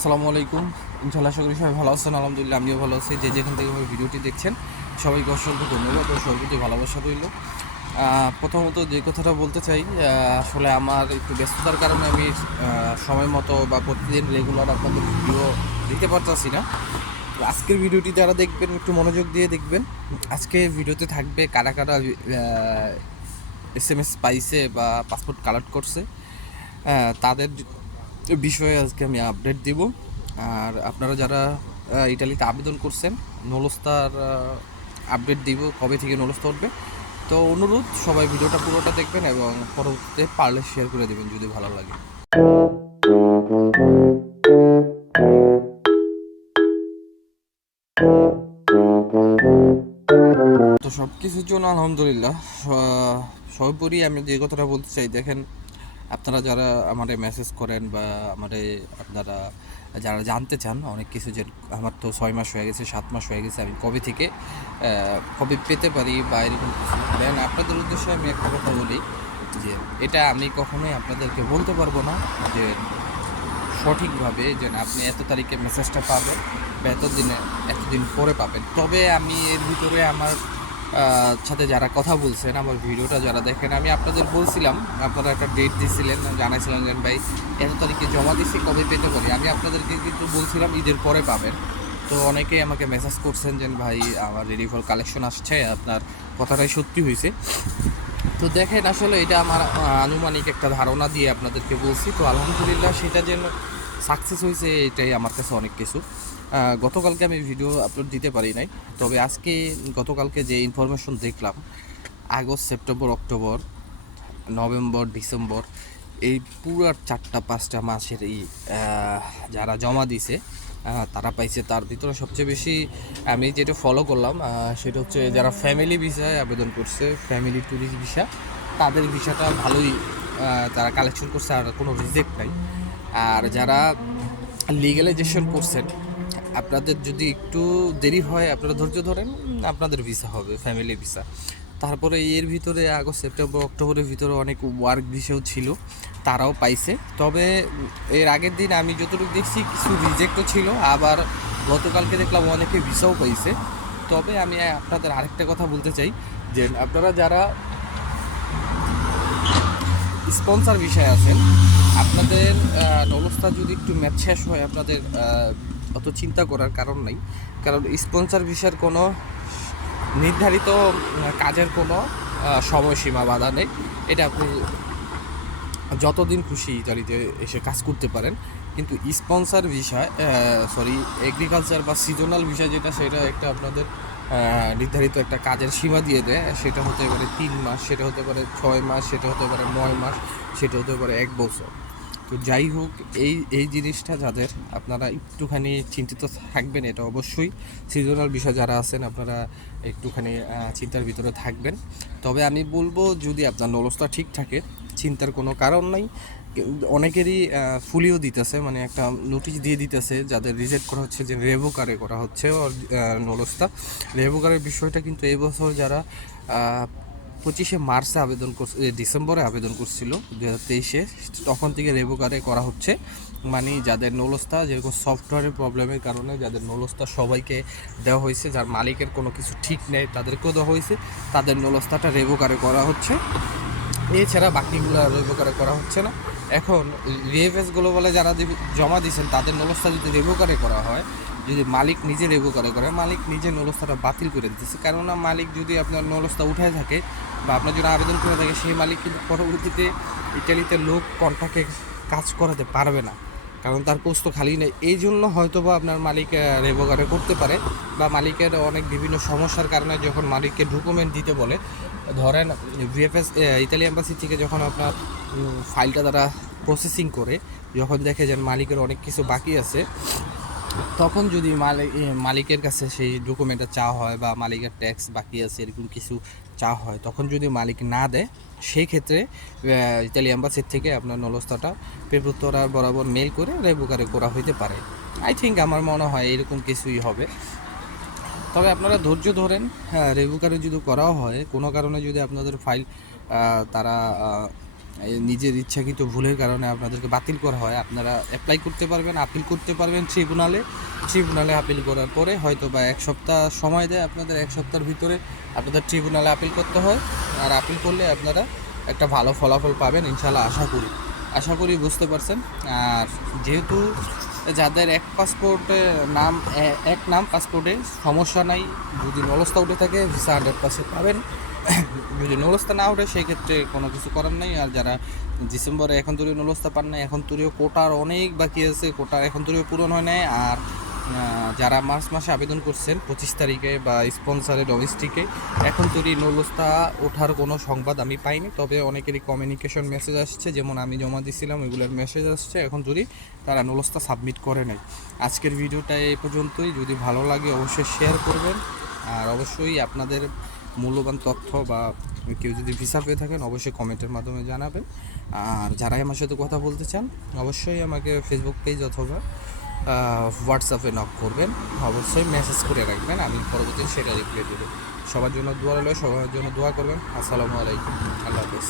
আসসালামু আলাইকুম। ইনশাআল্লাহ আশা করি সবাই ভালো আছেন। আলহামদুলিল্লাহ আমিও ভালো আছি। যে যেখান থেকে ভিডিওটি দেখছেন সবাইকে অসংখ্য ধন্যবাদ ও সবার প্রতি ভালোবাসা রইল। প্রথমত যে কথাটা বলতে চাই, আসলে আমার একটু ব্যস্ততার কারণে আমি সময় মতো বা প্রতিদিন রেগুলার আপনাদের ভিডিও দিতে পারতেছি না। তো আজকের ভিডিওটি যারা দেখবেন একটু মনোযোগ দিয়ে দেখবেন। আজকে ভিডিওতে থাকবে কারা কারা SMS পাইছে বা পাসপোর্ট কালেক্ট করছে, তাদের বিষয়ে আজকে আমি আপডেট দিব। আর আপনারা যারা ইটালিতে আবেদন করছেন, নলস্তার আপডেট দিব কবে থেকে নলস্তা উঠবে। তো অনুরোধ সবাই ভিডিওটা পুরোটা দেখবেন এবং পরবর্তীতে পারলে শেয়ার করে দেবেন যদি ভালো লাগে। তো সব কিছুর জন্য আলহামদুলিল্লাহ। সর্বোপরি আমি যে কথাটা বলতে চাই, দেখেন আপনারা যারা আমারে মেসেজ করেন বা আমারে আপনারা যারা জানতে চান অনেক কিছু, যে আমার তো 6 মাস হয়ে গেছে, 7 মাস হয়ে গেছে, আমি কবে থেকে কবে পেতে পারি বা এরকম কিছু। দেন আপনাদের উদ্দেশ্যে আমি একটা কথা বলি যে এটা আমি কখনোই আপনাদেরকে বলতে পারবো না যে সঠিকভাবে যে আপনি এত তারিখে মেসেজটা পাবেন বা এতদিন পরে পাবেন। তবে আমি এর ভিতরে আমার সাথে যারা কথা বলছেন, আমার ভিডিওটা যারা দেখেন, আমি আপনাদের বলছিলাম, আপনারা একটা ডেট দিয়েছিলেন, জানাইছিলেন যে ভাই এত তারিখে জমা দিচ্ছি কবে পেতে পারি। আমি আপনাদেরকে কিন্তু বলছিলাম ঈদের পরে পাবেন। তো অনেকেই আমাকে মেসেজ করছেন যে ভাই আমার রেডি ফর কালেকশন আসছে, আপনার কথাটাই সত্যি হয়েছে। তো দেখেন আসলে এটা আমার আনুমানিক একটা ধারণা দিয়ে আপনাদেরকে বলছি। তো আলহামদুলিল্লাহ সেটা যেন সাকসেস হয়েছে, এটাই আমার কাছে অনেক কিছু। গতকালকে আমি ভিডিও আপলোড দিতে পারি নাই, তবে আজকে গতকালকে যে ইনফরমেশন দেখলাম, August, September, October, November, December, এই পুরো 4-5টা মাসের এই যারা জমা দিছে তারা পাইছে। তার ভিতরে সবচেয়ে বেশি আমি যেটা ফলো করলাম সেটা হচ্ছে যারা ফ্যামিলি ভিসায় আবেদন করছে, ফ্যামিলি ট্যুরিস্ট ভিসা, তাদের ভিসাটা ভালোই তারা কালেকশন করছে, আর কোনো রিজেক্ট নাই। আর যারা লিগ্যালাইজেশন করছেন, আপনাদের যদি একটু দেরি হয়, আপনারা ধৈর্য ধরেন, আপনাদের ভিসা হবে ফ্যামিলি ভিসা। তারপরে এর ভিতরে আগস্ট, সেপ্টেম্বর, অক্টোবরের ভিতরে অনেক ওয়ার্ক ভিসাও ছিল, তারাও পাইছে। তবে এর আগের দিন আমি যতটুকু দেখছি কিছু রিজেক্টও ছিল, আবার গতকালকে দেখলাম অনেকে ভিসাও পাইছে। তবে আমি আপনাদের আরেকটা কথা বলতে চাই যে আপনারা যারা স্পন্সর বিষয়ে আছেন, আপনাদের নলস্তা যদি একটু ম্যাচ শেষ হয়, আপনাদের অত চিন্তা করার কারণ নাই। কারণ স্পন্সর বিষয়ের কোনো নির্ধারিত কাজের কোনো সময়সীমা বাধা নেই। এটা আপনি যতদিন খুশি ইতালিতে এসে কাজ করতে পারেন। কিন্তু স্পন্সর বিষয়, এগ্রিকালচার বা সিজনাল বিষয় যেটা, সেটা একটা আপনাদের নির্ধারিত একটা কাজের সীমা দিয়ে দেয়। সেটা হতে পারে 3 মাস, সেটা হতে পারে 6 মাস, সেটা হতে পারে 9 মাস, সেটা হতে পারে 1 বছর। তো যাই হোক, এই এই জিনিসটা যাদের, আপনারা একটুখানি চিন্তিত থাকবেন, এটা অবশ্যই সিজনাল বিষয় যারা আছেন আপনারা একটুখানি চিন্তার ভিতরে থাকবেন। তবে আমি বলবো যদি আপনার নলস্তা ঠিক থাকে, চিন্তার কোনো কারণ নাই। অনেকেরই ফুলিও দিতেছে, মানে একটা নোটিশ দিয়ে দিতেছে যাদের রিজেক্ট করা হচ্ছে, যে রেভোকারে করা হচ্ছে নলস্তা। রেভোকারের বিষয়টা কিন্তু এই বছর যারা 25শে মার্চে আবেদন করছে, ডিসেম্বরে আবেদন করছিল 2023-এ, তখন থেকে রেভোকারে করা হচ্ছে। মানে যাদের নলস্তা, যেরকম সফটওয়্যারের প্রবলেমের কারণে যাদের নলস্তা সবাইকে দেওয়া হয়েছে, যার মালিকের কোনো কিছু ঠিক নেই তাদেরকেও দেওয়া হয়েছে, তাদের নলস্তাটা রেভোকারে করা হচ্ছে। এছাড়া বাকিগুলো রেভোকারে করা হচ্ছে না। এখন রিএফএস গ্লোবালে যারা জমা দিয়েছেন, তাদের নলস্তা যদি রেভোকারে করা হয়, যদি মালিক নিজে রেভোকারে করে, মালিক নিজে নলস্তাটা বাতিল করে দিতেছে। কেননা মালিক যদি আপনার নলস্তা উঠায় থাকে বা আপনার জন্য আবেদন করে থাকে, সেই মালিক কিন্তু পরবর্তীতে ইটালিতে লোক কন্ট্রাক্টে কাজ করাতে পারবে না, কারণ তার পোস্ট তো খালি নেই। এই জন্য হয়তো বা আপনার মালিক রেভোকারে করতে পারে, বা মালিকের অনেক বিভিন্ন সমস্যার কারণে যখন মালিককে ডকুমেন্ট দিতে বলে, ধরেন ভিএফএস ইতালি এম্বাসি থেকে যখন আপনার ফাইলটা তারা প্রসেসিং করে, যখন দেখে যে মালিকের অনেক কিছু বাকি আছে, তখন যদি মালিকের কাছে সেই ডকুমেন্টটা চাওয়া হয় বা মালিকের ট্যাক্স বাকি আছে এরকম কিছু চাওয়া হয়, তখন যদি মালিক না দেয়, সেই ক্ষেত্রে ইতালি এম্বাসির থেকে আপনার নলস্তাটা পেপুত্তরার বরাবর মেল করে রেভোকারে করা হইতে পারে। আই থিঙ্ক, আমার মনে হয় এরকম কিছুই হবে। তবে আপনারা ধৈর্য ধরেন। হ্যাঁ, রেভোকারে যদি করাও হয়, কোনো কারণে যদি আপনাদের ফাইল তারা নিজের ইচ্ছাকৃত ভুলের কারণে আপনাদেরকে বাতিল করা হয়, আপনারা অ্যাপ্লাই করতে পারবেন, আপিল করতে পারবেন ট্রিব্যুনালে আপিল করার পরে হয়তো বা 1 সপ্তাহ সময় দেয় আপনাদের, 1 সপ্তাহের ভিতরে আপনাদের ট্রিব্যুনালে আপিল করতে হয়। আর আপিল করলে আপনারা একটা ভালো ফলাফল পাবেন ইনশাল্লাহ, আশা করি বুঝতে পারছেন। আর যেহেতু যাদের এক নাম পাসপোর্টে সমস্যা নাই, যদি নলস্তা উঠে থাকে ভিসা 100% পাবেন। যদি নলস্তা না ওঠে সেই ক্ষেত্রে কোনো কিছু করার নেই। আর যারা ডিসেম্বরে এখন তরিও নলস্তা পান নাই, এখন তরিও কোটার অনেক বাকি আছে, কোটা এখন তরিও পূরণ হয় নাই। আর যারা মার্চ মাসে আবেদন করছেন 25 তারিখে বা স্পন্সারে ডোমেস্টিকে, এখন তরি নলস্তা ওঠার কোনো সংবাদ আমি পাইনি। তবে অনেকেরই কমিউনিকেশন মেসেজ আসছে, যেমন আমি জমা দিয়েছিলাম ওইগুলোর মেসেজ আসছে এখন তরি তারা নলস্তা সাবমিট করে নাই। আজকের ভিডিওটা এই পর্যন্তই। যদি ভালো লাগে অবশ্যই শেয়ার করবেন, আর অবশ্যই আপনাদের মূল্যবান তথ্য বা কেউ যদি ভিসা পেয়ে থাকেন অবশ্যই কমেন্টের মাধ্যমে জানাবেন। আর যারাই আমার সাথে কথা বলতে চান অবশ্যই আমাকে ফেসবুক পেজ অথবা হোয়াটসঅ্যাপে নক করবেন, অবশ্যই মেসেজ করে রাখবেন, আমি পরবর্তীতে সেটা রিপ্লাই দেবো। সবার জন্য দোয়া রইল, সবার জন্য দোয়া করবেন। আসসালামু আলাইকুম, আল্লাহ হাফেজ।